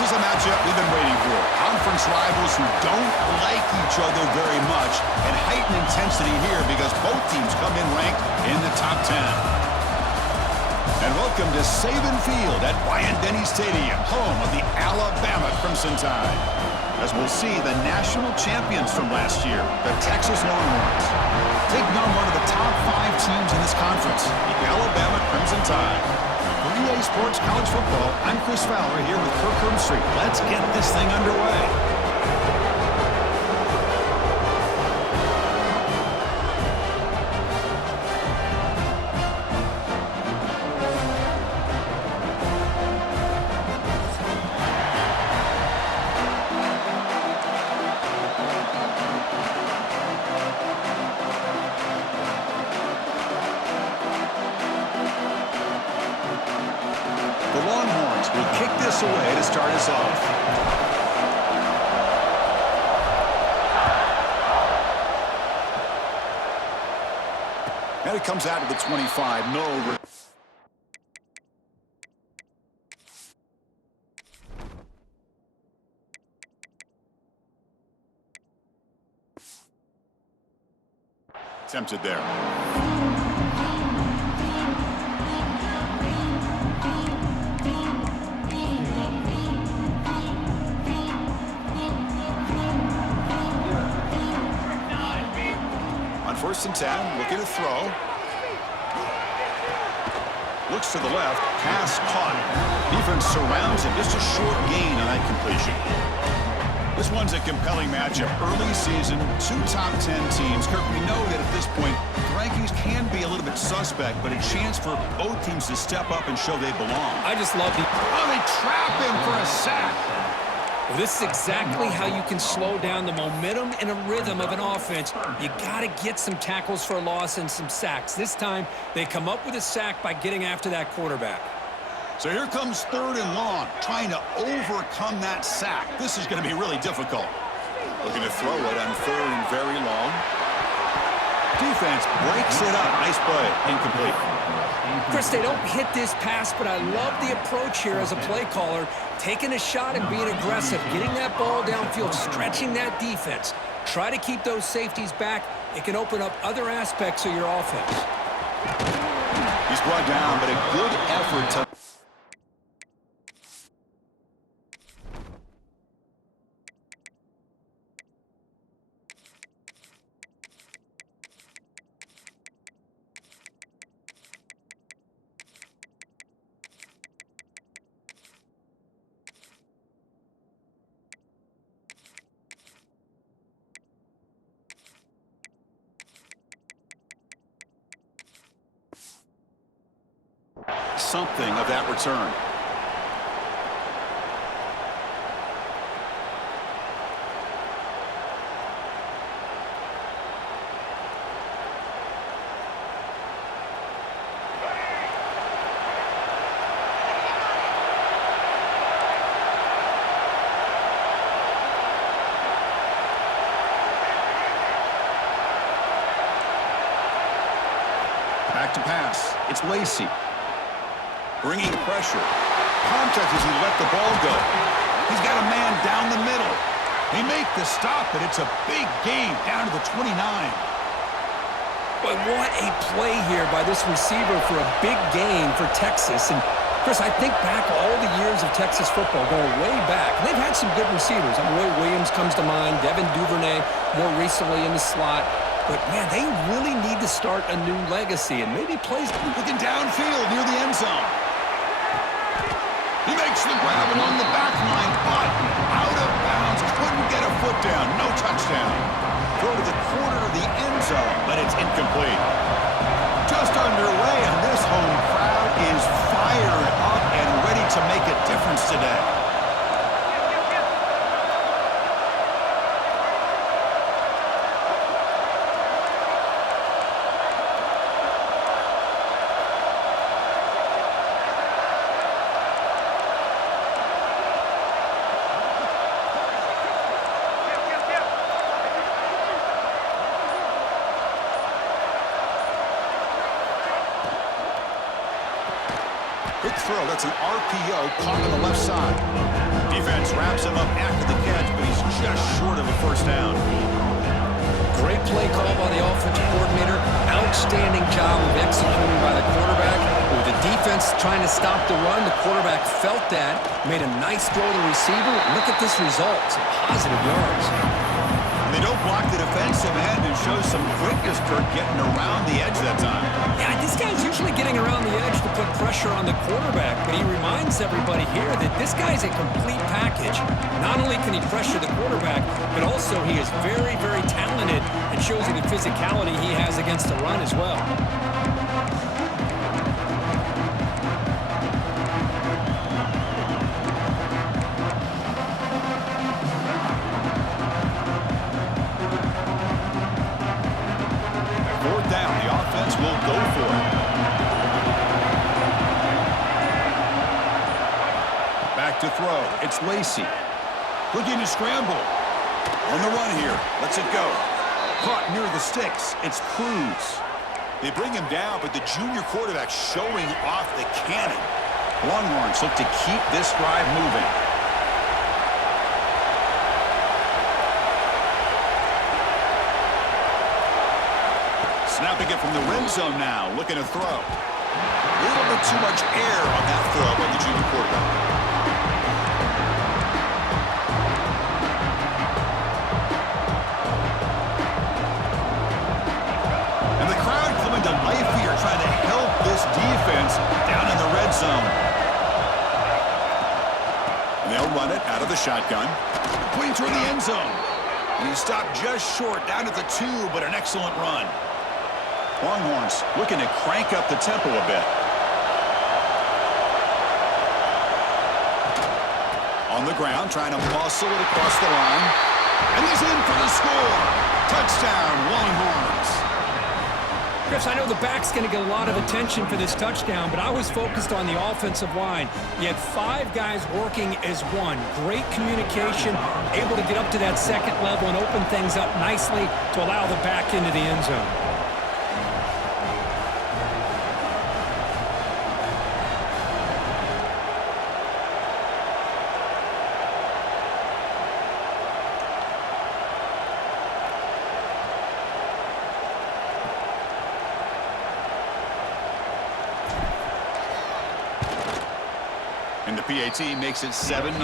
This is a matchup we've been waiting for. Conference rivals who don't like each other very much, and heightened intensity here because both teams come in ranked in the top 10. And welcome to Saban Field at Bryant-Denny Stadium, home of the Alabama Crimson Tide. As we'll see the national champions from last year, the Texas Longhorns, taking on one of the top 5 teams in this conference, the Alabama Crimson Tide. For EA Sports College Football, I'm Chris Fowler here with Kirk Herbstreit. Let's get this thing underway. The Longhorns will kick this away to start us off. And it comes out to the 25. No over. Tempted there. First and 10, looking to throw. Looks to the left, pass caught. Defense surrounds him, just a short gain on that completion. This one's a compelling matchup. Early season, 2 top 10 teams. Kirk, we know that at this point, the rankings can be a little bit suspect, but a chance for both teams to step up and show they belong. I just love the... Oh, they trap him for a sack. Well, this is exactly how you can slow down the momentum and a rhythm of an offense. You got to get some tackles for a loss and some sacks. This time, they come up with a sack by getting after that quarterback. So here comes 3rd and long, trying to overcome that sack. This is going to be really difficult. Looking to throw it on 3rd and very long. Defense breaks it up. Nice play. Incomplete. Chris, they don't hit this pass, but I love the approach here as a play caller. Taking a shot and being aggressive, getting that ball downfield, stretching that defense. Try to keep those safeties back. It can open up other aspects of your offense. He's brought down, but a good effort to... something of that return. Back to pass. It's Lacey. Bringing pressure. Contact as he let the ball go. He's got a man down the middle. They make the stop, but it's a big gain down to the 29. But what a play here by this receiver for a big gain for Texas. And, Chris, I think back all the years of Texas football, going way back. They've had some good receivers. Roy Williams comes to mind, Devin Duvernay more recently in the slot. But, man, they really need to start a new legacy and maybe plays looking downfield near the end zone. He makes the grab along the back line, but out of bounds. Couldn't get a foot down. No touchdown. Throw to the corner of the end zone, but it's incomplete. Just underway, and this home crowd is fired up and ready to make a difference today. Quick throw, that's an RPO caught on the left side. Defense wraps him up after the catch, but he's just short of a first down. Great play call by the offensive coordinator. Outstanding job of executing by the quarterback. With the defense trying to stop the run, the quarterback felt that, made a nice throw to the receiver. Look at this result, some positive yards. They don't block the defensive end and show some quickness, Kirk, getting around the edge that time. Yeah, this guy's usually getting around the edge to put pressure on the quarterback, but he reminds everybody here that this guy's a complete package. Not only can he pressure the quarterback, but also he is very, very talented and shows you the physicality he has against the run as well. To throw, it's Lacey. Looking to scramble. On the run here, lets it go. Caught near the sticks, it's Cruz. They bring him down, but the junior quarterback showing off the cannon. Longhorns look to keep this drive moving. Snapping it from the red zone now, looking to throw. A little bit too much air on that throw by the junior quarterback. Trying to help this defense down in the red zone. And they'll run it out of the shotgun. Putting toward the end zone. And he stopped just short down at the 2, but an excellent run. Longhorns looking to crank up the tempo a bit. On the ground, trying to muscle it across the line. And he's in for the score. Touchdown, Longhorns. Chris, I know the back's going to get a lot of attention for this touchdown, but I was focused on the offensive line. You had 5 guys working as one. Great communication, able to get up to that second level and open things up nicely to allow the back into the end zone. And the PAT makes it 7-0.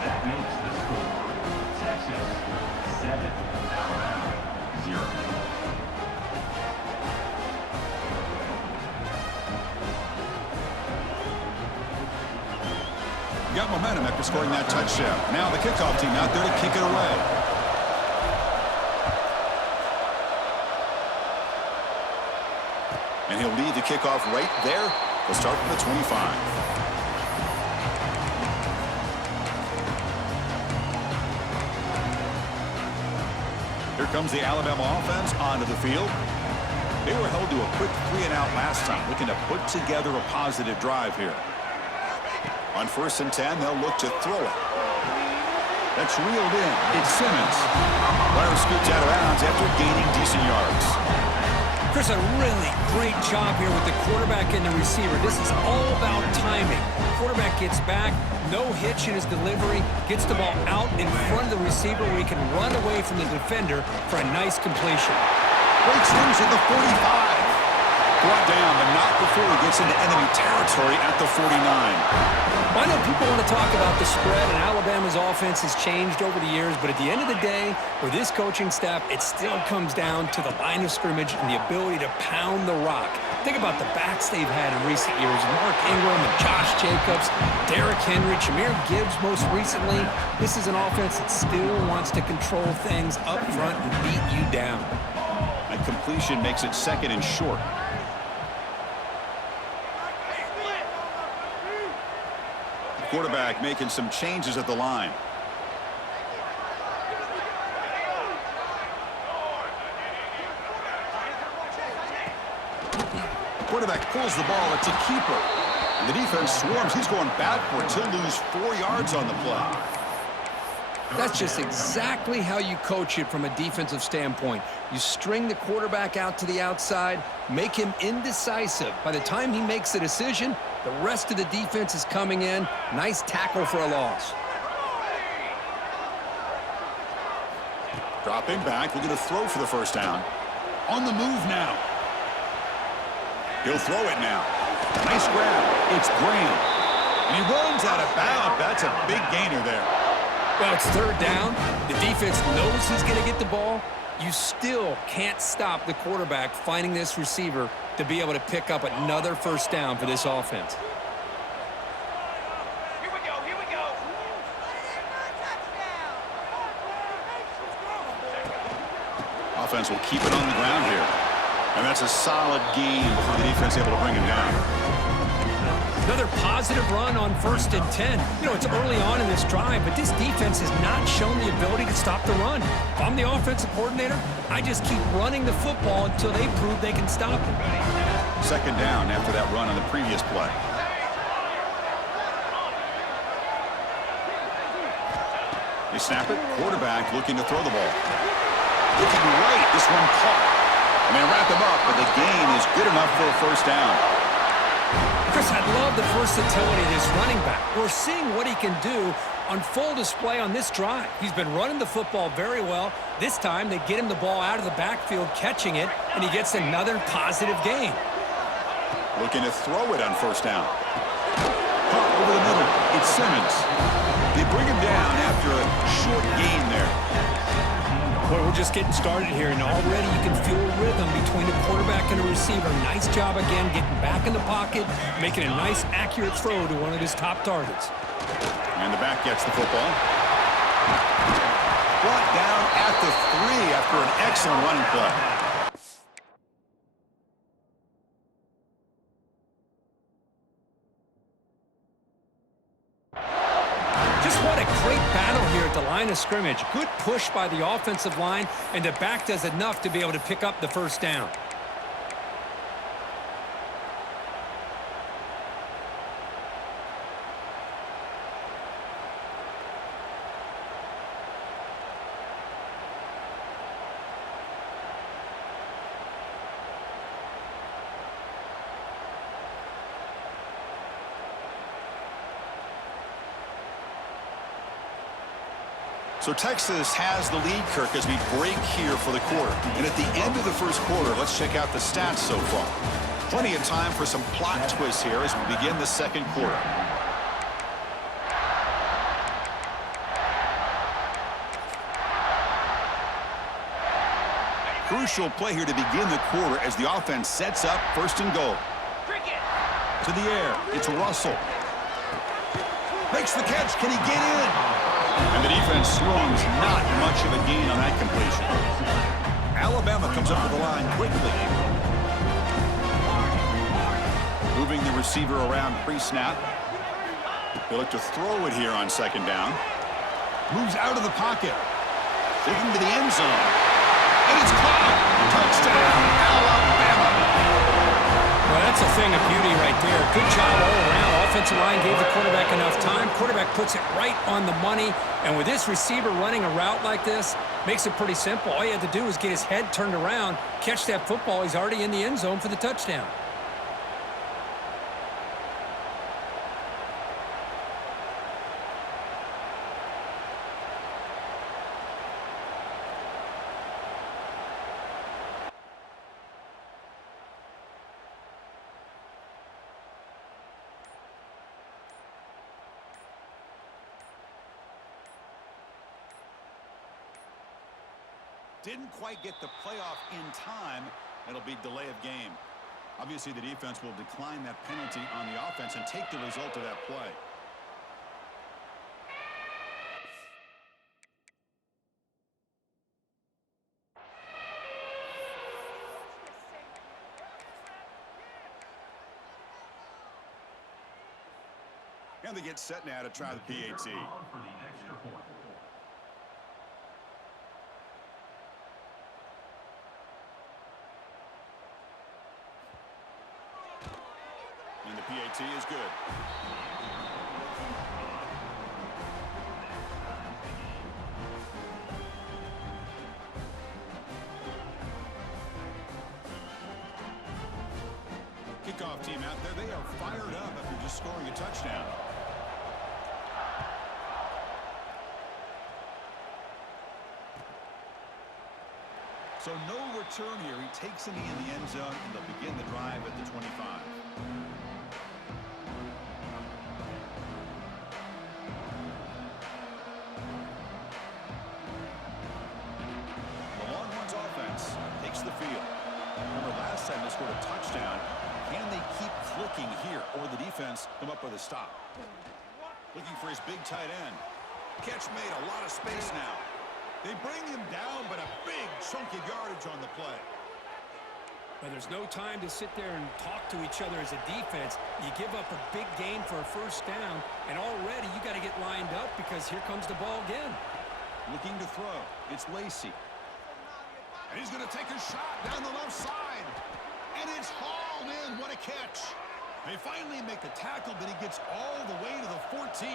That makes the score Texas 7, Alabama 0. Got momentum after scoring that touchdown. Now the kickoff team out there to kick it away. And he'll lead the kickoff right there. We'll start from the 25. Here comes the Alabama offense onto the field. They were held to a quick 3-and-out last time, looking to put together a positive drive here. On 1st and 10, they'll look to throw it. That's reeled in. It's Simmons. Runner scoots out of bounds after gaining decent yards. Chris, a really great job here with the quarterback and the receiver. This is all about timing. Quarterback gets back, no hitch in his delivery, gets the ball out in front of the receiver where he can run away from the defender for a nice completion. Breaks loose at the 45. Brought down, but not before he gets into enemy territory at the 49. I know people want to talk about the spread, and Alabama's offense has changed over the years, but at the end of the day, with this coaching staff, it still comes down to the line of scrimmage and the ability to pound the rock. Think about the backs they've had in recent years. Mark Ingram and Josh Jacobs, Derrick Henry, Jahmyr Gibbs most recently. This is an offense that still wants to control things up front and beat you down. That completion makes it 2nd and short. Quarterback making some changes at the line. Quarterback pulls the ball. It's a keeper. And the defense swarms. He's going backwards. He'll lose 4 yards on the play. That's just exactly how you coach it from a defensive standpoint. You string the quarterback out to the outside, make him indecisive. By the time he makes a decision, the rest of the defense is coming in. Nice tackle for a loss. Dropping back, looking to throw for the first down. On the move now. He'll throw it now. Nice grab. It's Graham. And he runs out of bounds. That's a big gainer there. Well, it's third down. The defense knows he's going to get the ball. You still can't stop the quarterback finding this receiver to be able to pick up another first down for this offense. Here we go, here we go. Offense will keep it on the ground here. And that's a solid gain before the defense able to bring him down. Another positive run on 1st and 10. You know, it's early on in this drive, but this defense has not shown the ability to stop the run. If I'm the offensive coordinator, I just keep running the football until they prove they can stop it. Second down after that run on the previous play. They snap it. Quarterback looking to throw the ball. Looking right. This one caught. And they wrap him up, but the gain is good enough for a first down. Chris, I love the versatility of this running back. We're seeing what he can do on full display on this drive. He's been running the football very well. This time, they get him the ball out of the backfield, catching it, and he gets another positive gain. Looking to throw it on first down. Caught over the middle. It's Simmons. They bring him down after a short gain there. Well, we're just getting started here, and already you can feel a rhythm between the quarterback and the receiver. Nice job again getting back in the pocket, making a nice, accurate throw to one of his top targets. And the back gets the football. Brought down at the 3 after an excellent running play. Just what a great battle here at the line of scrimmage. Good push by the offensive line, and the back does enough to be able to pick up the first down. So Texas has the lead, Kirk, as we break here for the quarter. And at the end of the first quarter, let's check out the stats so far. Plenty of time for some plot twists here as we begin the second quarter. Crucial play here to begin the quarter as the offense sets up 1st and goal. To the air, it's Russell. Makes the catch, can he get in? And the defense swings, not much of a gain on that completion. Alabama comes up to the line quickly. Moving the receiver around pre-snap. They look to throw it here on 2nd down. Moves out of the pocket. Looking to the end zone. And it's caught. Touchdown, Alabama. Well, that's a thing of beauty right there. Good job all around. Offensive line gave the quarterback enough time. Quarterback puts it right on the money. And with this receiver running a route like this, makes it pretty simple. All you had to do was get his head turned around, catch that football. He's already in the end zone for the touchdown. Didn't quite get the playoff in time. It'll be delay of game. Obviously, the defense will decline that penalty on the offense and take the result of that play. And they get set now to try the PAT. And the PAT is good. kickoff team out there, they are fired up after just scoring a touchdown. So no return here. He takes a knee in the end zone, and they'll begin the drive at the 25. The Longhorns offense takes the field. Remember last time they scored a touchdown. Can they keep clicking here, or will the defense come up with a stop? Looking for his big tight end. Catch made, a lot of space now. They bring him down, but a big chunk of yardage on the play. Well, there's no time to sit there and talk to each other as a defense. You give up a big gain for a first down, and already you got to get lined up because here comes the ball again. Looking to throw. It's Lacey. And he's going to take a shot down the left side. And it's hauled in. What a catch. They finally make the tackle, but he gets all the way to the 14.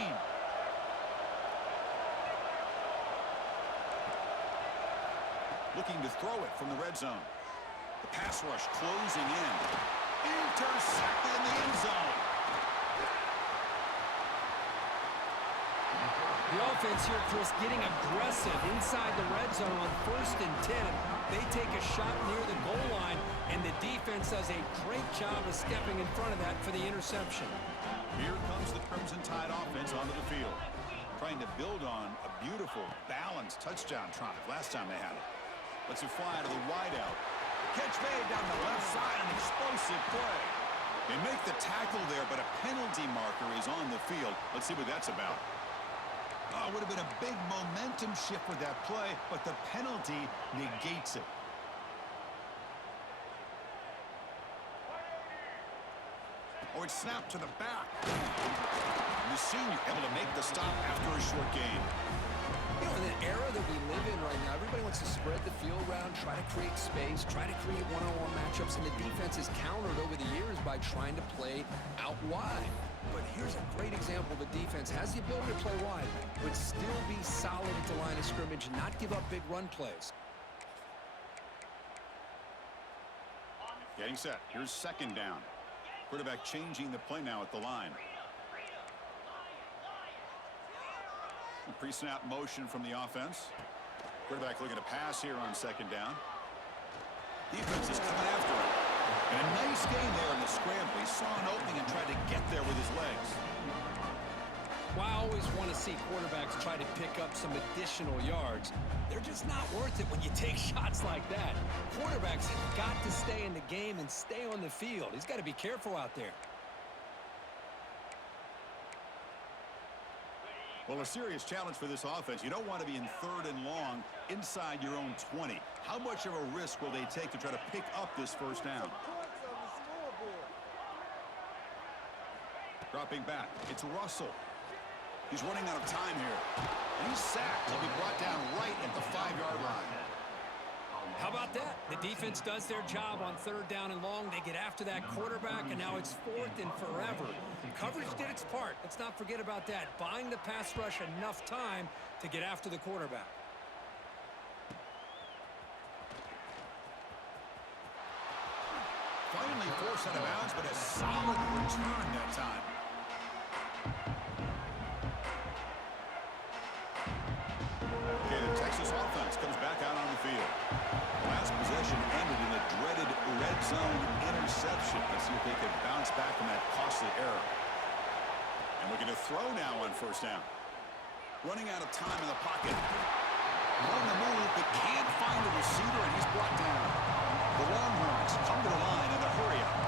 Looking to throw it from the red zone. The pass rush closing in. Intercepted in the end zone. The offense here, Chris, getting aggressive inside the red zone on 1st and 10. They take a shot near the goal line, and the defense does a great job of stepping in front of that for the interception. Here comes the Crimson Tide offense onto the field. Trying to build on a beautiful, balanced touchdown drive last time they had it. Let's it fly to the wideout. Catch made down the left side, an explosive play. They make the tackle there, but a penalty marker is on the field. Let's see what that's about. Oh, it would have been a big momentum shift with that play, but the penalty negates it. Oh, it's snapped to the back. And the senior able to make the stop after a short gain. You know, in the era that we live in right now, everybody wants to spread the field around, try to create space, try to create one-on-one matchups, and the defense is countered over the years by trying to play out wide. But here's a great example. The defense has the ability to play wide, but still be solid at the line of scrimmage, not give up big run plays. Getting set. Here's second down. Quarterback changing the play now at the line. Pre-snap motion from the offense. Quarterback looking to pass here on second down. Defense is coming after him. And a nice gain there in the scramble. He saw an opening and tried to get there with his legs. Well, I always want to see quarterbacks try to pick up some additional yards. They're just not worth it when you take shots like that. Quarterbacks have got to stay in the game and stay on the field. He's got to be careful out there. Well, a serious challenge for this offense. You don't want to be in 3rd and long inside your own 20. How much of a risk will they take to try to pick up this first down? Dropping back. It's Russell. He's running out of time here. And he's sacked. He'll be brought down right at the 5-yard line. How about that? The defense does their job on 3rd down and long. They get after that quarterback, and now it's 4th and forever. Coverage did its part. Let's not forget about that. Buying the pass rush enough time to get after the quarterback. Finally forced out of bounds, but a solid return that time. Okay, the Texas offense comes back out on the field. Last possession ended in a dreaded red zone interception. Let's see if they can bounce back from that costly error. And looking to throw now on 1st down. Running out of time in the pocket. On the move, but can't find the receiver, and he's brought down. The Longhorns come to the line in a hurry-up.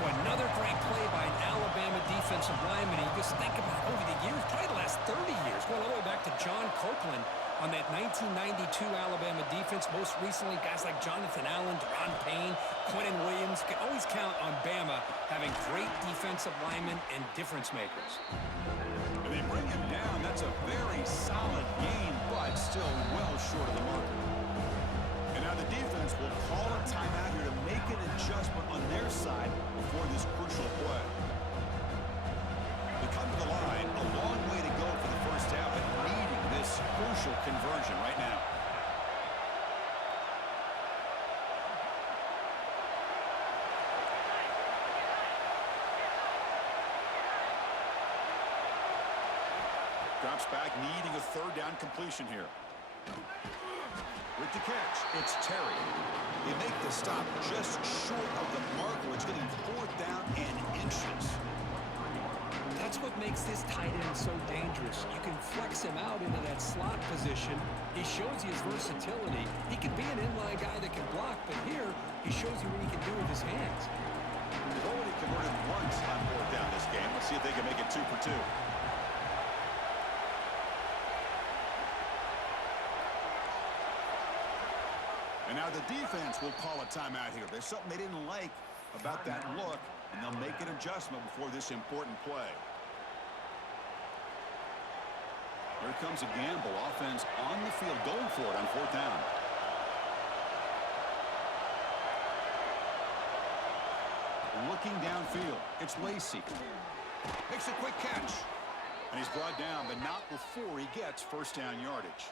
Well, another great play by an Alabama defensive lineman. You just think about over the years, probably the last 30 years, going all the way back to John Copeland on that 1992 Alabama defense. Most recently, guys like Jonathan Allen, Deron Payne, Quentin Williams. Can always count on Bama having great defensive linemen and difference makers. And they bring him down. That's a very solid game, but still well short of the marker. And now the defense will call a timeout here to make an adjustment on their side before this crucial play. They come to the line, a long way to go for the first down, but needing this crucial conversion right now. drops back, needing a third down completion here. With the catch, it's Terry. They make the stop just short of the marker. It's getting fourth down and inches. That's what makes this tight end so dangerous. You can flex him out into that slot position. He shows you his versatility. He can be an inline guy that can block, but here he shows you what he can do with his hands. They've already converted once on fourth down this game. Let's see if they can make it 2 for 2. And now the defense will call a timeout here. There's something they didn't like about that look, and they'll make an adjustment before this important play. Here comes a gamble. Offense on the field, going for it on fourth down. Looking downfield, it's Lacy. Makes a quick catch. And he's brought down, but not before he gets first down yardage.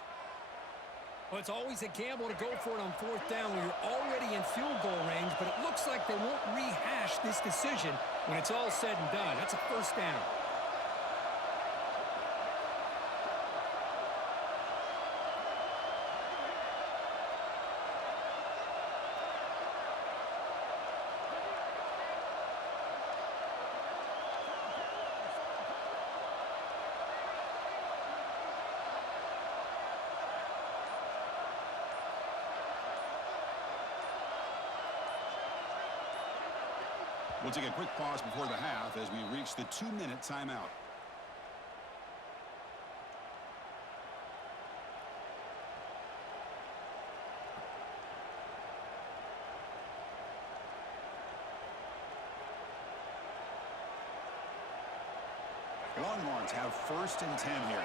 Well, it's always a gamble to go for it on fourth down when you're already in field goal range, but it looks like they won't rehash this decision when it's all said and done. That's a first down. We'll take a quick pause before the half as we reach the 2-minute timeout. Longhorns have first and 10 here.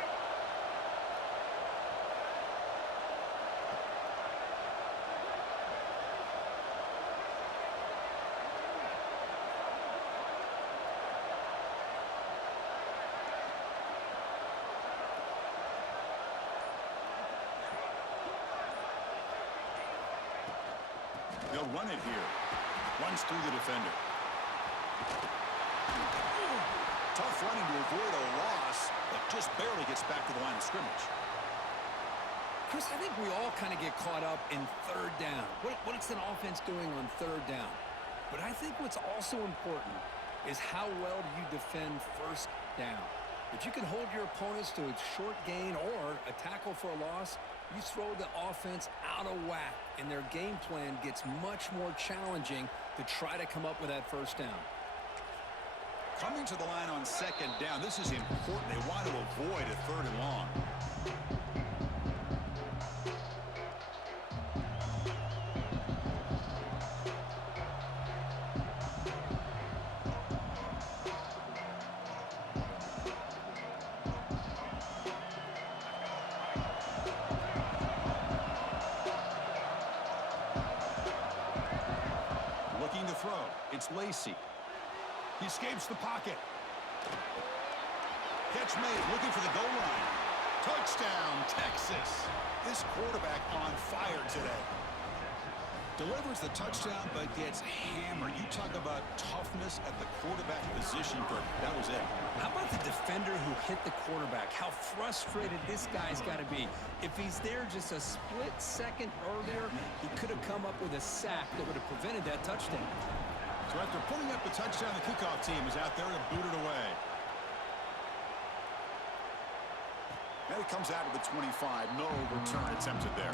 They'll run it here. Runs through the defender. Tough running to avoid a loss, but just barely gets back to the line of scrimmage. Chris, I think we all kind of get caught up in third down. What's an offense doing on third down? But I think what's also important is how well do you defend first down. If you can hold your opponents to a short gain or a tackle for a loss, you throw the offense out of whack, and their game plan gets much more challenging to try to come up with that first down. Coming to the line on second down, this is important. They want to avoid a third and long. Looking to throw. It's Lacy. He escapes the pocket. Catch made, looking for the goal line. Touchdown, Texas. This quarterback on fire today. Delivers the touchdown, but gets hammered. You talk about toughness at the quarterback position. That was it. How about the defender who hit the quarterback? How frustrated this guy's got to be. If he's there just a split second earlier, he could have come up with a sack that would have prevented that touchdown. So after putting up the touchdown, the kickoff team is out there to boot it away. And it comes out of the 25. No return attempted there.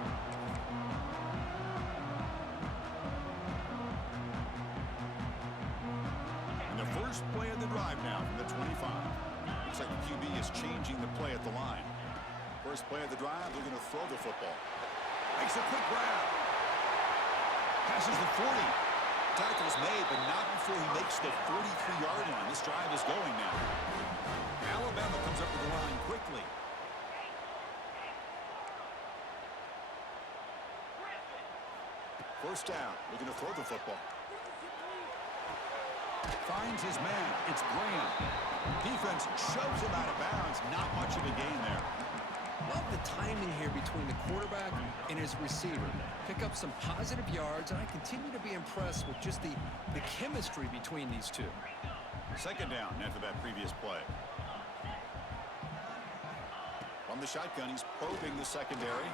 And the first play of the drive now from the 25. Looks like the QB is changing the play at the line. First play of the drive, they're going to throw the football. Makes a quick grab. Passes the 40. Tackle's made, but not before he makes the 43-yard line. This drive is going now. Alabama comes up to the line quickly. First down, looking to throw the football. Finds his man. It's Graham. Defense shoves him out of bounds. Not much of a gain there. Love the timing here between the quarterback and his receiver. Pick up some positive yards, and I continue to be impressed with just the chemistry between these two. Second down after that previous play. From the shotgun, he's probing the secondary.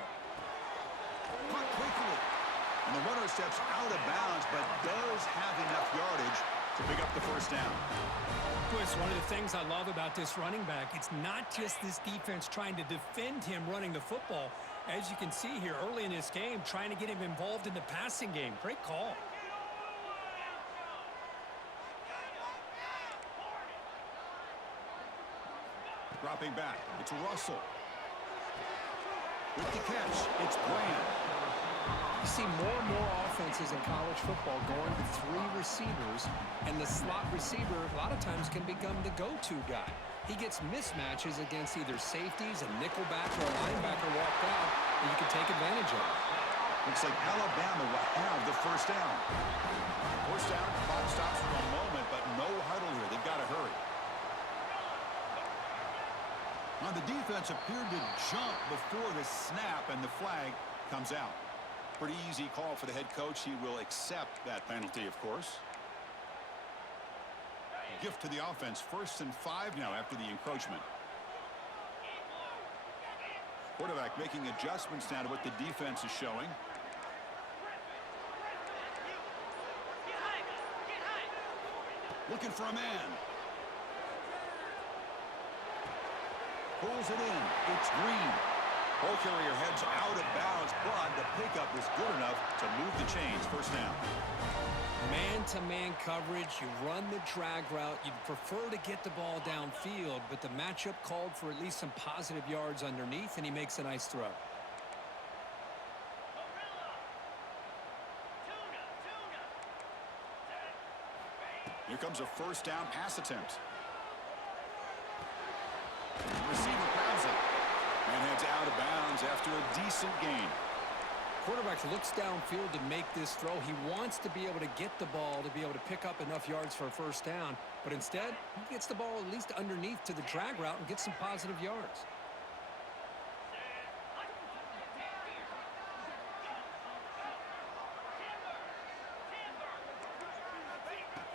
Caught quickly. And the runner steps out of bounds, but does have enough yardage to pick up the first down. It's one of the things I love about this running back. It's not just this defense trying to defend him running the football. As you can see here early in this game, trying to get him involved in the passing game. Great call. Dropping back, it's Russell. With the catch, it's Grant. You see more and more offenses in college football going to 3 receivers, and the slot receiver a lot of times can become the go-to guy. He gets mismatches against either safeties, a nickelback, or a linebacker walked out that you can take advantage of. Looks like Alabama will have the first down. First down, clock stops for a moment, but no huddle here. They've got to hurry. Now the defense appeared to jump before the snap, and the flag comes out. Pretty easy call for the head coach. He will accept that penalty, of course. Gift to the offense. 1st and 5 now after the encroachment. Quarterback making adjustments now to what the defense is showing. Looking for a man. Pulls it in. It's Green. Ball carrier heads out of bounds, but the pickup is good enough to move the chains. First down. Man-to-man coverage, you run the drag route. You'd prefer to get the ball downfield, but the matchup called for at least some positive yards underneath, and he makes a nice throw. Here comes a first down pass attempt. Receiver grabs it and heads out of bounds after a decent gain. Quarterback looks downfield to make this throw. He wants to be able to get the ball to be able to pick up enough yards for a first down, but instead, he gets the ball at least underneath to the drag route and gets some positive yards.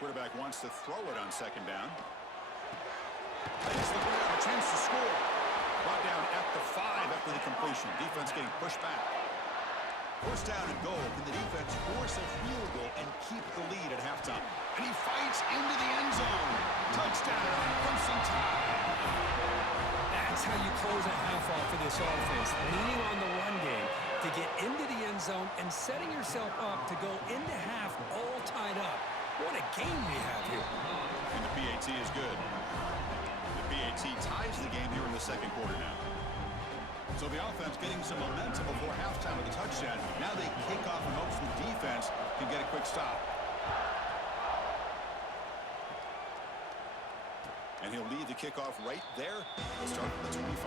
Quarterback wants to throw it on second down. Hits the ground, a chance to score. Brought down at the 5 after the completion. Defense getting pushed back. First down and goal. Can the defense force a field goal and keep the lead at halftime? And he fights into the end zone. Touchdown, Crimson Tide. That's how you close a half off of this offense. Leaning on the run game to get into the end zone and setting yourself up to go into half all tied up. What a game we have here. And the PAT is good. The PAT ties the game here in the second quarter now. So the offense getting some momentum before halftime with a touchdown. Now they kick off in hopes the defense can get a quick stop. And he'll lead the kickoff right there. We'll start from the 25.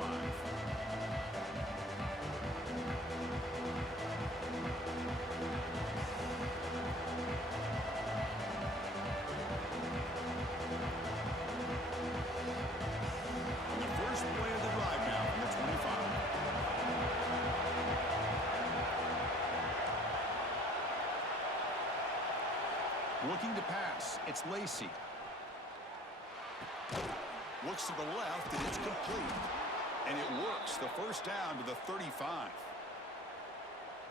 Looking to pass, it's Lacey. Looks to the left, and it's complete. And it works. The first down to the 35.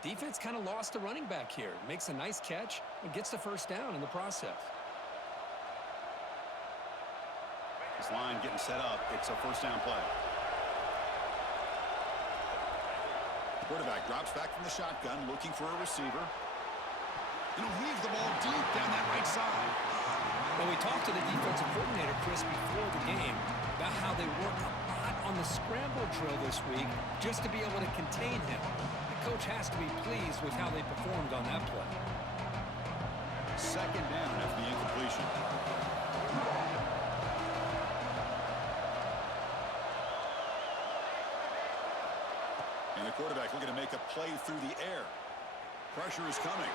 Defense kind of lost the running back here. Makes a nice catch and gets the first down in the process. This line getting set up. It's a first down play. Quarterback drops back from the shotgun, looking for a receiver. And he'll leave the ball deep down that right side. Well, we talked to the defensive coordinator, Chris, before the game about how they work a lot on the scramble drill this week just to be able to contain him. The coach has to be pleased with how they performed on that play. Second down after the incompletion. And the quarterback looking to make a play through the air. Pressure is coming.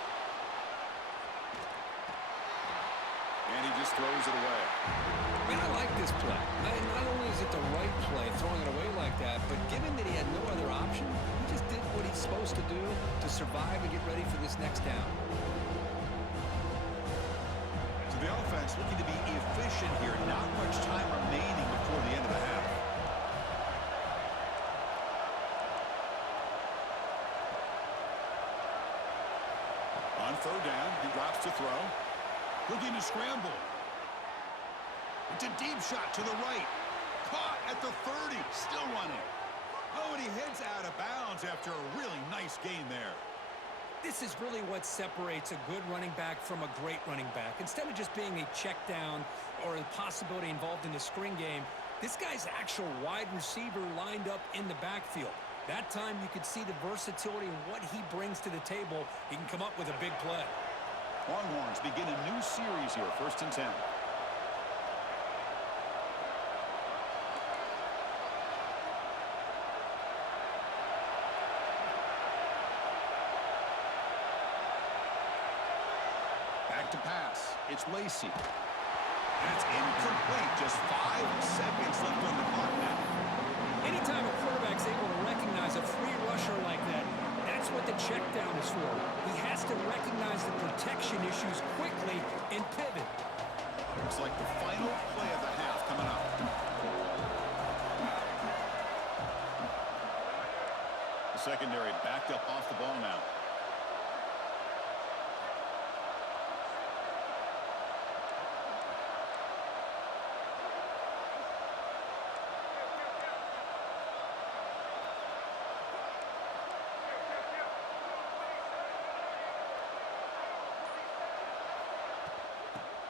And he just throws it away. Man, I like this play. Not only is it the right play, throwing it away like that, but given that he had no other option, he just did what he's supposed to do to survive and get ready for this next down. So the offense looking to be efficient here. Not much time remaining before the end of the half. On third down, he drops to throw. Looking to scramble. It's a deep shot to the right. Caught at the 30. Still running. Oh, and he heads out of bounds after a really nice gain there. This is really what separates a good running back from a great running back. Instead of just being a check down or a possibility involved in the screen game, this guy's actual wide receiver lined up in the backfield. That time you could see the versatility and what he brings to the table. He can come up with a big play. Longhorns begin a new series here, 1st and 10. Back to pass. It's Lacey. And it's incomplete. Just 5 seconds left on the clock now. Anytime a quarterback's able to recognize a free rusher like that, that's what the check down is for. He has to recognize the protection issues quickly and pivot. Looks like the final play of the half coming up. The secondary backed up off the ball now.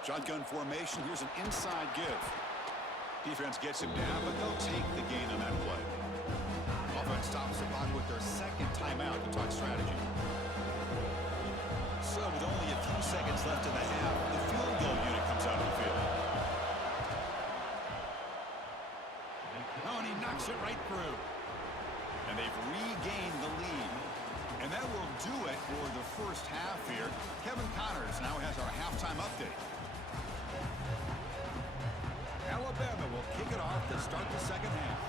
Shotgun formation. Here's an inside give. Defense gets him down, but they'll take the gain on that play. Offense stops the clock with their second timeout to talk strategy. So with only a few seconds left in the half, the field goal unit comes out of the field. Oh, and he knocks it right through. And they've regained the lead. And that will do it for the first half here. Kevin Connors now has our halftime update. Alabama will kick it off to start the second half.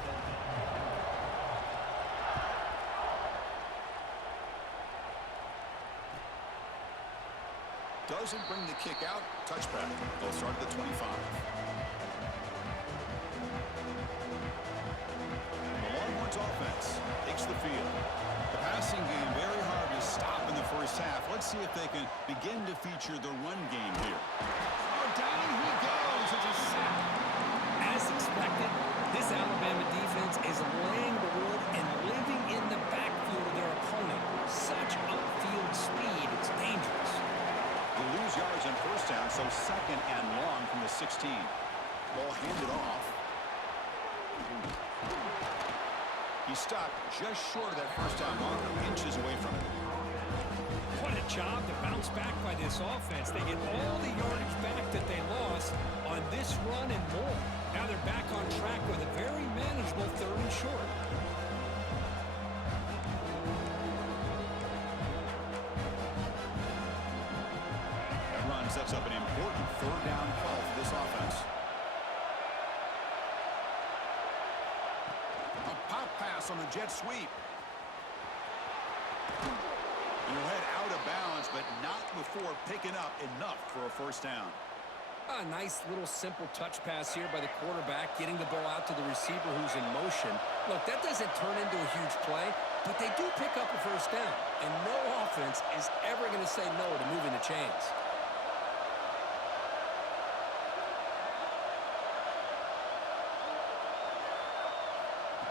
Doesn't bring the kick out. Touchback. They'll start at the 25. The Longhorns offense takes the field. The passing game very hard to stop in the first half. Let's see if they can begin to feature the run game here. Oh, down he goes. It's a sack. As expected, this Alabama defense is laying the wood and living in the backfield of their opponent. Such upfield speed, it's dangerous. They lose yards on first down, so second and long from the 16. Ball handed off. He stopped just short of that first down marker, inches away from it. What a job to bounce back by this offense. They get all the yardage back that they lost on this run and more. Now they're back on track with a very manageable 3rd and short. That run sets up an important 3rd down call for this offense. A pop pass on the jet sweep. And he'll head out of bounds, but not before picking up enough for a first down. A nice little simple touch pass here by the quarterback, getting the ball out to the receiver who's in motion. Look, that doesn't turn into a huge play, but they do pick up a first down. And no offense is ever going to say no to moving the chains.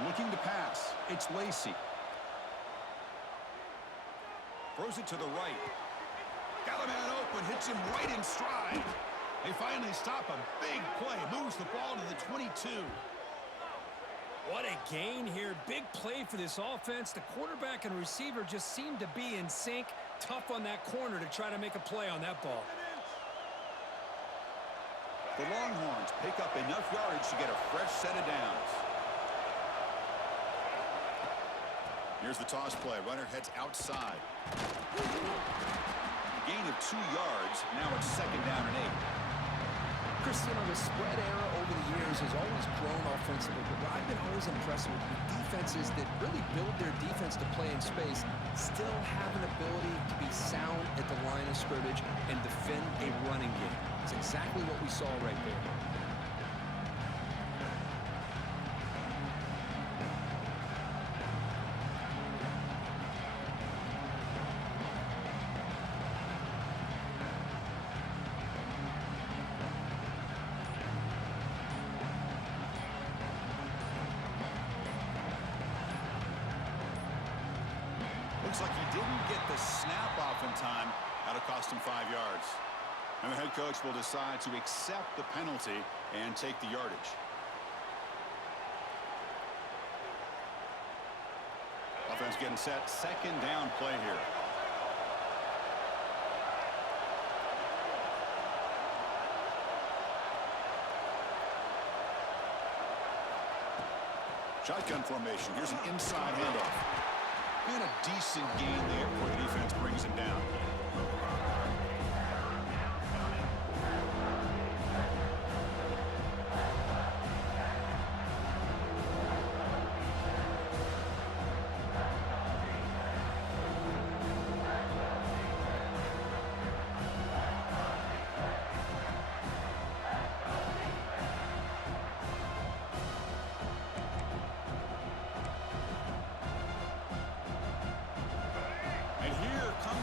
Looking to pass. It's Lacey. Throws it to the right. Got a man open, hits him right in stride. They finally stop a big play. Moves the ball to the 22. What a gain here. Big play for this offense. The quarterback and receiver just seem to be in sync. Tough on that corner to try to make a play on that ball. The Longhorns pick up enough yardage to get a fresh set of downs. Here's the toss play. Runner heads outside. Gain of 2 yards. Now it's 2nd down and 8. Chris, you know, the spread era over the years has always grown offensively, but what I've been always impressed with defenses that really build their defense to play in space still have an ability to be sound at the line of scrimmage and defend a running game. It's exactly what we saw right there. Looks like he didn't get the snap off in time. That'll cost him 5 yards. And the head coach will decide to accept the penalty and take the yardage. Offense getting set. Second down play here. Shotgun formation. Here's an inside handoff. And a decent gain there before the defense brings him down.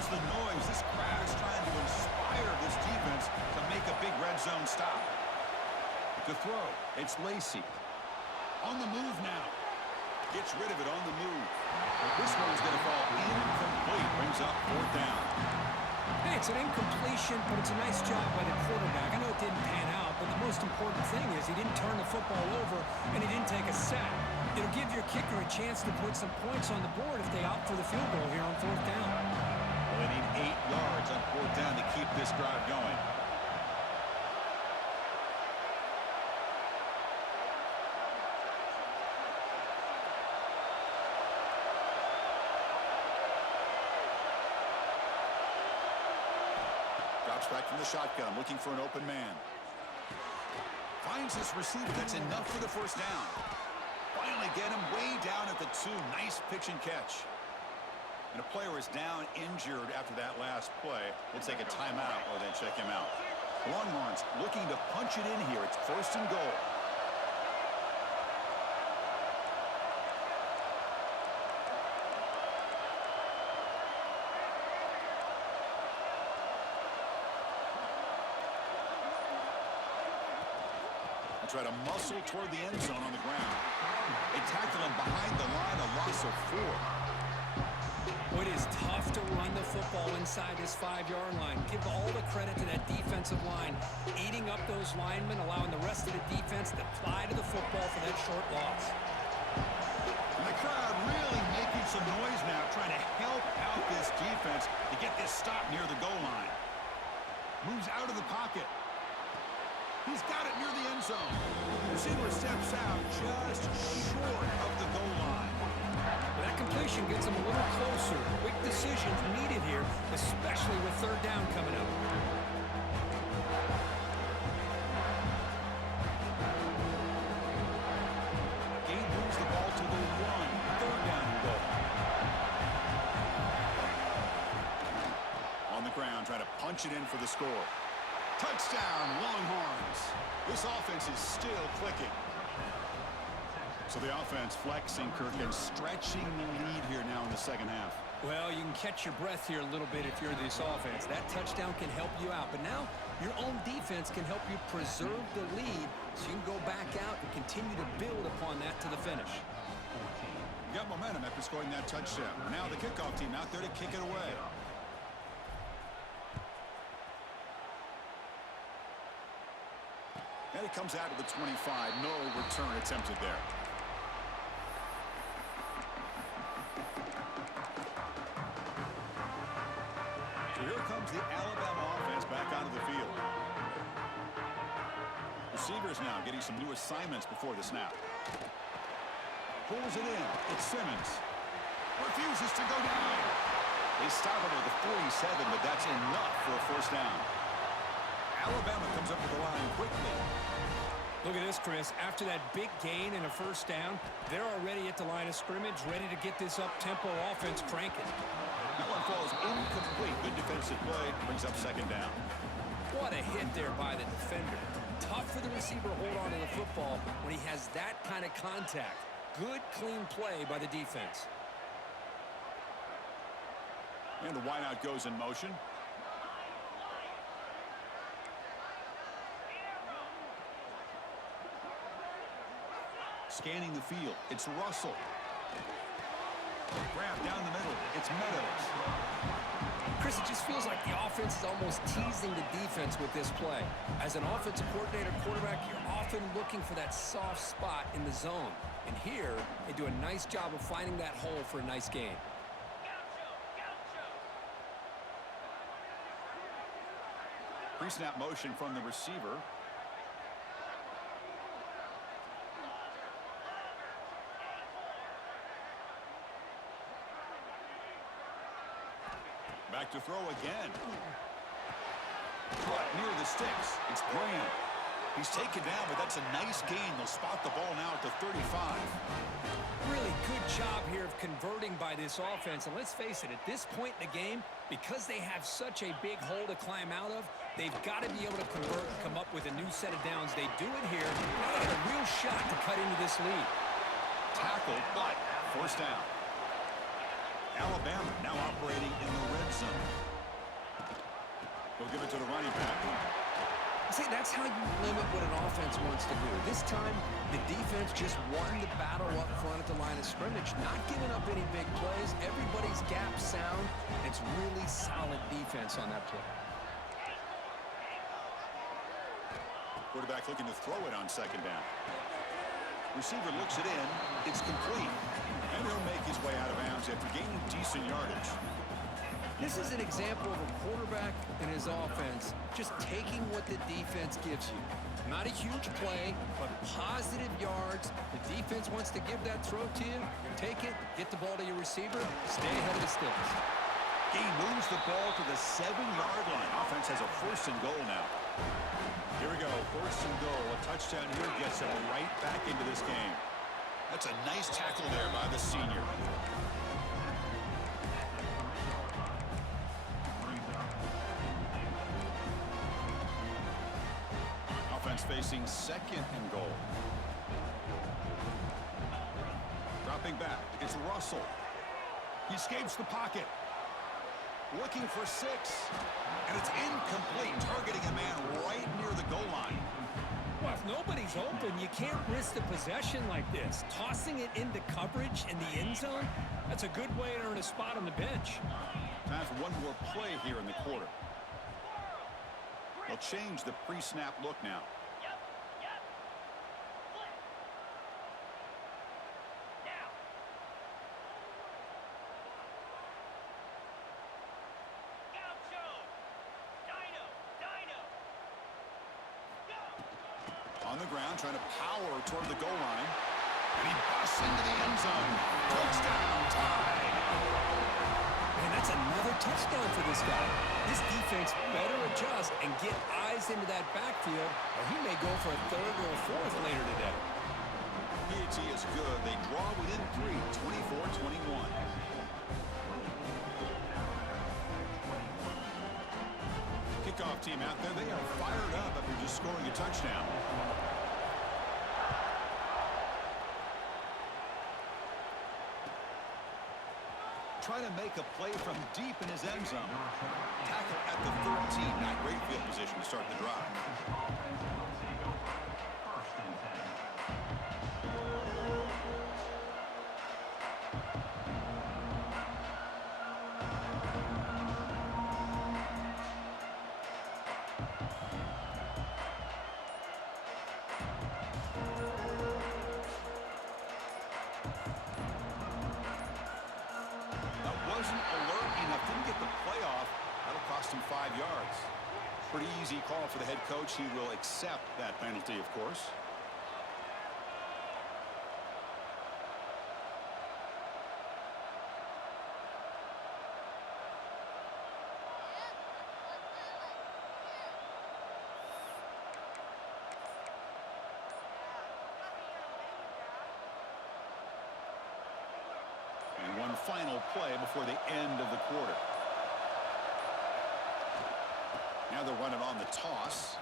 The noise. This crowd is trying to inspire this defense to make a big red zone stop. To throw, it's Lacy. On the move now. Gets rid of it on the move. This one's going to fall incomplete. Brings up 4th down. Hey, it's an incompletion, but it's a nice job by the quarterback. I know it didn't pan out, but the most important thing is he didn't turn the football over and he didn't take a sack. It'll give your kicker a chance to put some points on the board if they opt for the field goal here on 4th down. Well, they need 8 yards on 4th down to keep this drive going. Drops back from the shotgun, looking for an open man. Finds this receiver. That's enough for the 1st down. Finally get him way down at the 2. Nice pitch and catch. And a player is down injured after that last play. We'll take a timeout or then check him out. Longhorns looking to punch it in here. It's 1st and goal. They try to muscle toward the end zone on the ground. They tackle him behind the line, a loss of 4. It is tough to run the football inside this 5-yard line. Give all the credit to that defensive line, eating up those linemen, allowing the rest of the defense to fly to the football for that short loss. And the crowd really making some noise now, trying to help out this defense to get this stop near the goal line. Moves out of the pocket. He's got it near the end zone. Receiver steps out just short of the goal line. That completion gets him a little closer. Quick decisions needed here, especially with 3rd down coming up. Gain moves the ball to the 1. 3rd down and goal. On the ground, trying to punch it in for the score. Touchdown, Longhorns. This offense is still clicking. So the offense flexing, Kirk, and stretching the lead here now in the 2nd half. Well, you can catch your breath here a little bit if you're this offense. That touchdown can help you out. But now your own defense can help you preserve the lead so you can go back out and continue to build upon that to the finish. You got momentum after scoring that touchdown. Now the kickoff team out there to kick it away. And it comes out to the 25. No return attempted there. So here comes the Alabama offense back onto the field. Receivers now getting some new assignments before the snap. Pulls it in. It's Simmons. Refuses to go down. They stop him at the 47, but that's enough for a 1st down. Alabama comes up with the line quickly. Look at this, Chris. After that big gain and a 1st down, they're already at the line of scrimmage, ready to get this up-tempo offense cranking. That one falls incomplete. Good defensive play. Brings up 2nd down. What a hit there by the defender. Tough for the receiver to hold on to the football when he has that kind of contact. Good, clean play by the defense. And the wideout goes in motion. Scanning the field. It's Russell. Grab down the middle. It's It's Meadows. Chris, it just feels like the offense is almost teasing the defense with this play. As an offensive coordinator quarterback, you're often looking for that soft spot in the zone. And here, they do a nice job of finding that hole for a nice gain. Pre-snap motion from the receiver. Back to throw again. Caught near the sticks. It's Graham. He's taken down, but that's a nice gain. They'll spot the ball now at the 35. Really good job here of converting by this offense. And let's face it, at this point in the game, because they have such a big hole to climb out of, they've got to be able to convert and come up with a new set of downs. They do it here. Now they have a real shot to cut into this lead. Tackled, but first down. Alabama now operating in the red zone. We'll give it to the running back. See, that's how you limit what an offense wants to do. This time, the defense just won the battle up front at the line of scrimmage, not giving up any big plays. Everybody's gap sound. It's really solid defense on that play. Quarterback looking to throw it on second down. Receiver looks it in. It's complete. And he'll make his way out of bounds after gaining decent yardage. This is an example of a quarterback and his offense just taking what the defense gives you. Not a huge play, but positive yards. The defense wants to give that throw to you. You take it, get the ball to your receiver, stay ahead of the sticks. He moves the ball to the 7-yard line. Offense has a first and goal now. Here we go, first and goal. A touchdown here gets them right back into this game. That's a nice tackle there by the senior. Offense facing second and goal. Dropping back, it's Russell. He escapes the pocket. Looking for 6. And it's incomplete, targeting a man right near the goal line. Well, if nobody's open, you can't risk the possession like this. Tossing it into coverage in the end zone, that's a good way to earn a spot on the bench. Time for one more play here in the quarter. They'll change the pre-snap look now. On the ground, trying to power toward the goal line. And he busts into the end zone. Touchdown, tied. Man, that's another touchdown for this guy. This defense better adjust and get eyes into that backfield, or he may go for a 3rd or a 4th later today. PAT is good. They draw within 3, 24-21. Kickoff team out there. They are fired up after just scoring a touchdown. Trying to make a play from deep in his end zone. Tackle at the 13. Not great field position to start the drive. Didn't get the playoff. That'll cost him 5 yards. Pretty easy call for the head coach. He will accept that penalty, of course. And one final play before the end of the quarter. Now they're running on the toss.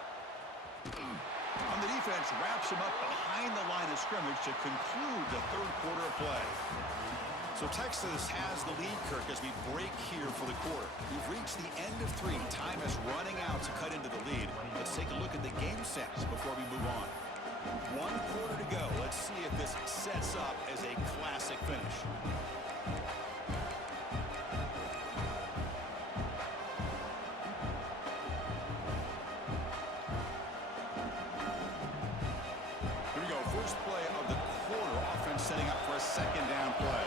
On the defense, wraps him up behind the line of scrimmage to conclude the 3rd quarter of play. So Texas has the lead, Kirk, as we break here for the quarter. We've reached the end of 3. Time is running out to cut into the lead. Let's take a look at the game sets before we move on. 1 quarter to go. Let's see if this sets up as a classic finish. setting up for a second down play.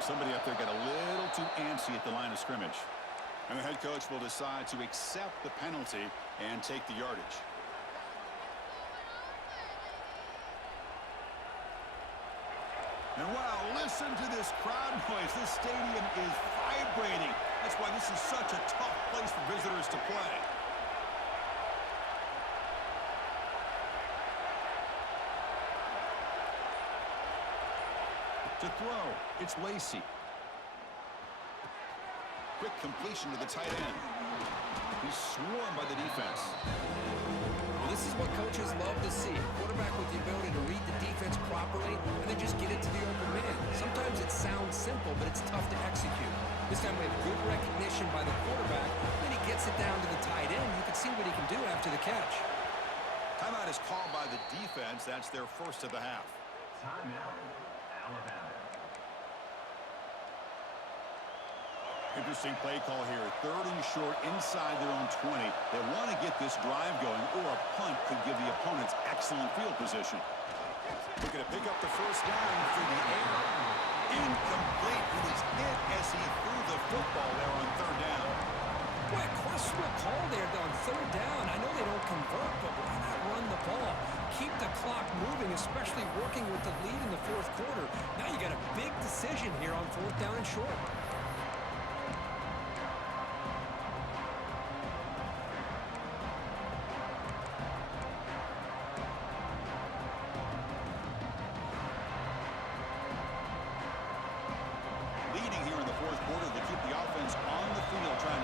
Somebody up there got a little too antsy at the line of scrimmage. And the head coach will decide to accept the penalty and take the yardage. And wow, listen to this crowd noise. This stadium is vibrating. That's why this is such a tough place for visitors to play. To throw, it's Lacey. Quick completion to the tight end. He's swarmed by the defense. Well, this is what coaches love to see. Quarterback with the ability to read the defense properly and then just get it to the open man. Sometimes it sounds simple, but it's tough to execute. This time we have good recognition by the quarterback. Then he gets it down to the tight end. You can see what he can do after the catch. Timeout is called by the defense. That's their first of the half. Timeout, Alabama. Interesting play call here. 3rd and short inside their own 20. They want to get this drive going, or a punt could give the opponents excellent field position. Looking to pick up the first down for the air. Incomplete. It is it as he threw the football there on 3rd down. Boy, a questionable call there on 3rd down. I know they don't convert, but why not run the ball? Keep the clock moving, especially working with the lead in the 4th quarter. Now you got a big decision here on 4th down and short.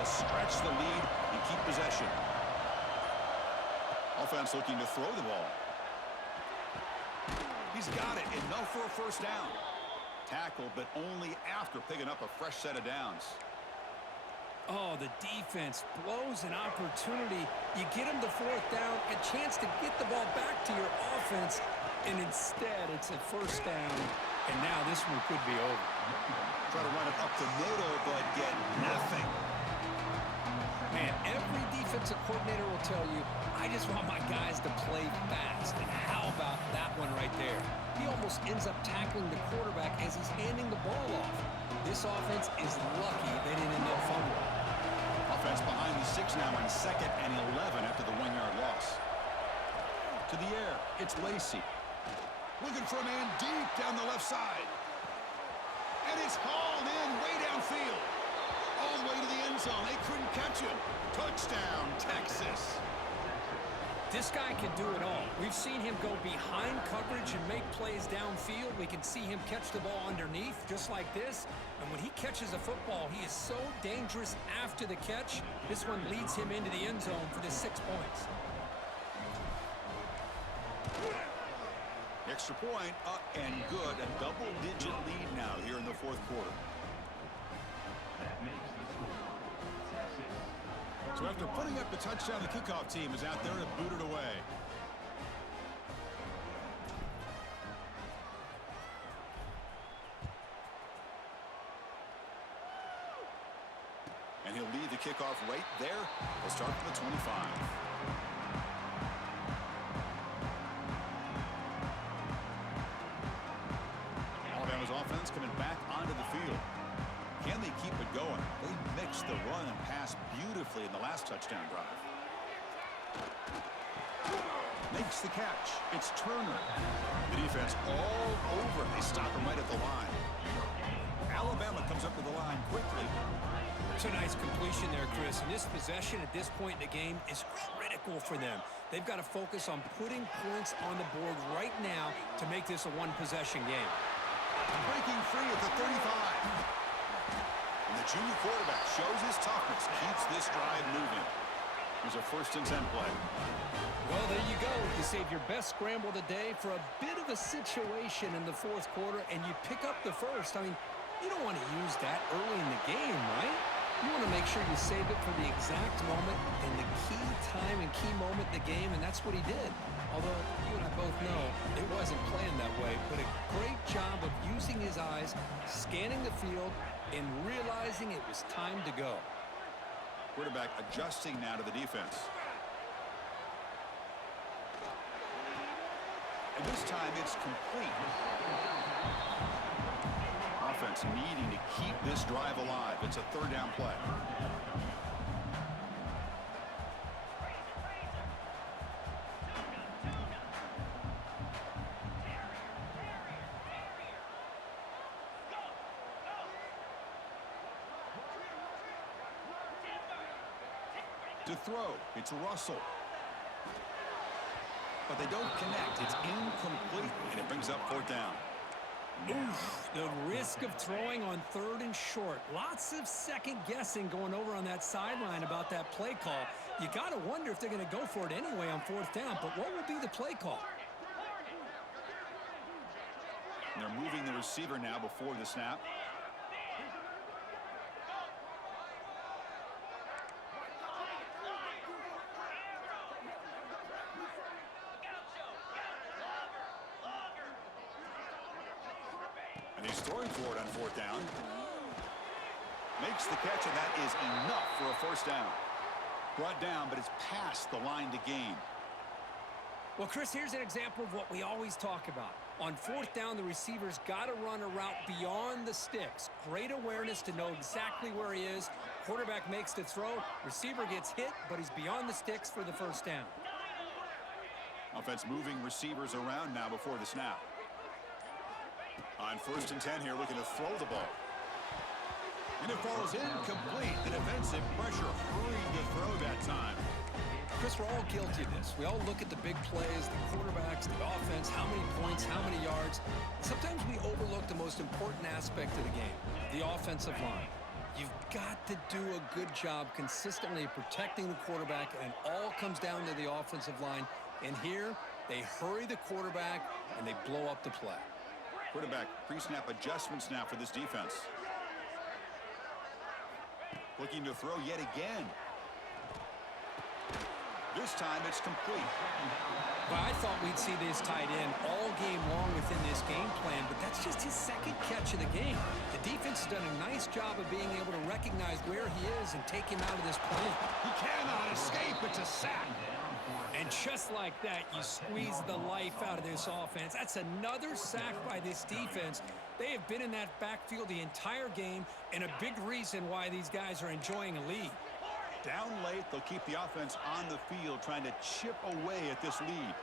Stretch the lead and keep possession. Offense looking to throw the ball. He's got it. Enough for a first down. Tackle, but only after picking up a fresh set of downs. Oh, the defense blows an opportunity. You get him to 4th down, a chance to get the ball back to your offense, and instead it's a first down, and now this one could be over. Try to run it up the middle, but get nothing. Man, every defensive coordinator will tell you, I just want my guys to play fast. And how about that one right there? He almost ends up tackling the quarterback as he's handing the ball off. This offense is lucky they didn't end up fumbling. Offense behind the 6 now on 2nd and 11 after the 1-yard loss. To the air, it's Lacey. Looking for a man deep down the left side. And it's hauled in way downfield. All the way to the end zone. They couldn't catch him. Touchdown, Texas. This guy can do it all. We've seen him go behind coverage and make plays downfield. We can see him catch the ball underneath, just like this. And when he catches a football, he is so dangerous after the catch. This one leads him into the end zone for the 6 points. Extra point, up and good. A double-digit lead now here in the 4th quarter. That makes the score. Texas. So after putting up the touchdown, the kickoff team is out there to boot it away. And he'll lead the kickoff right there. They'll start from the 25. Alabama's offense coming back onto the field. Can they keep it going? They mixed the run and pass beautifully in the last touchdown drive. Makes the catch. It's Turner. The defense all over. They stop him right at the line. Alabama comes up to the line quickly. It's a nice completion there, Chris. And this possession at this point in the game is critical for them. They've got to focus on putting points on the board right now to make this a one-possession game. Breaking free at the 35. And the junior quarterback shows his toughness, keeps this drive moving. Here's a 1st and 10 play. Well, there you go. You save your best scramble today for a bit of a situation in the 4th quarter, and you pick up the first. I mean, you don't want to use that early in the game, right? You want to make sure you save it for the exact moment and the key time and key moment in the game, and that's what he did. Although you and I both know it wasn't planned that way, but a great job of using his eyes, scanning the field, and realizing it was time to go. Quarterback adjusting now to the defense. And this time it's complete. Offense needing to keep this drive alive. It's a third down play. To throw, it's Russell. But they don't connect. It's incomplete, and it brings up fourth down. Oof, the risk of throwing on 3rd and short. Lots of second guessing going over on that sideline about that play call. You got to wonder if they're going to go for it anyway on 4th down, but what will be the play call? And they're moving the receiver now before the snap. And he's throwing for it on 4th down. Makes the catch, and that is enough for a first down. Brought down, but it's past the line to gain. Well, Chris, here's an example of what we always talk about. On 4th down, the receiver's got to run a route beyond the sticks. Great awareness to know exactly where he is. Quarterback makes the throw. Receiver gets hit, but he's beyond the sticks for the first down. Offense moving receivers around now before the snap. On 1st and 10 here, looking to throw the ball. And it falls incomplete. The defensive pressure hurried to throw that time. Chris, we're all guilty of this. We all look at the big plays, the quarterbacks, the offense, how many points, how many yards. Sometimes we overlook the most important aspect of the game, the offensive line. You've got to do a good job consistently protecting the quarterback, and it all comes down to the offensive line. And here, they hurry the quarterback, and they blow up the play. Quarterback pre-snap adjustments now for this defense. Looking to throw yet again. This time it's complete. But I thought we'd see this tight end all game long within this game plan, but that's just his 2nd catch of the game. The defense has done a nice job of being able to recognize where he is and take him out of this play. He cannot escape. It's a sack. And just like that, you squeeze the life out of this offense. That's another sack by this defense. They have been in that backfield the entire game, and a big reason why these guys are enjoying a lead. Down late, they'll keep the offense on the field, trying to chip away at this lead.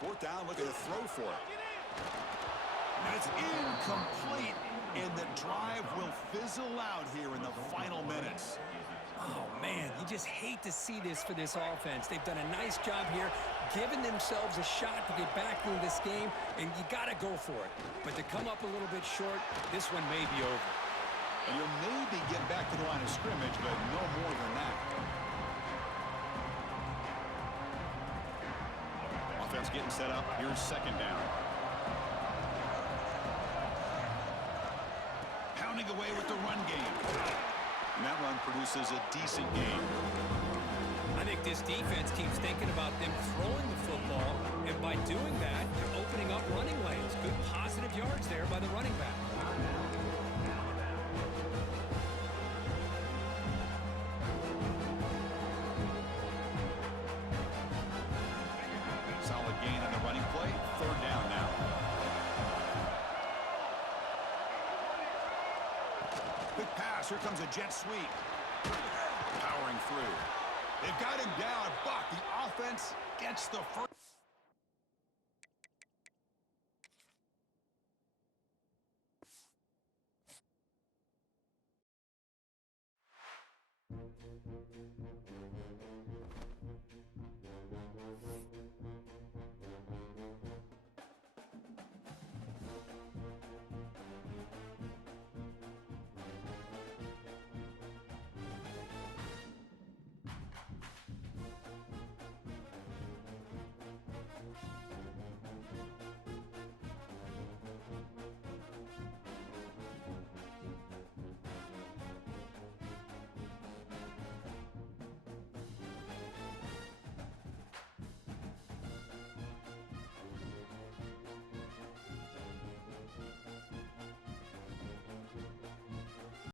Fourth down, looking to throw for it. That's incomplete, and the drive will fizzle out here in the final minutes. Oh, man, you just hate to see this for this offense. They've done a nice job here, giving themselves a shot to get back into this game, and you got to go for it. But to come up a little bit short, this one may be over. And you'll maybe get back to the line of scrimmage, but no more than that. Offense getting set up. Here's 2nd down. Pounding away with the run game. And that run produces a decent gain. I think this defense keeps thinking about them throwing the football, and by doing that, they're opening up running lanes. Good positive yards there by the running back. Solid gain on the running play. 3rd down now. Quick pass. Here comes a jet sweep. Powering through. They've got him down, but the offense gets the first.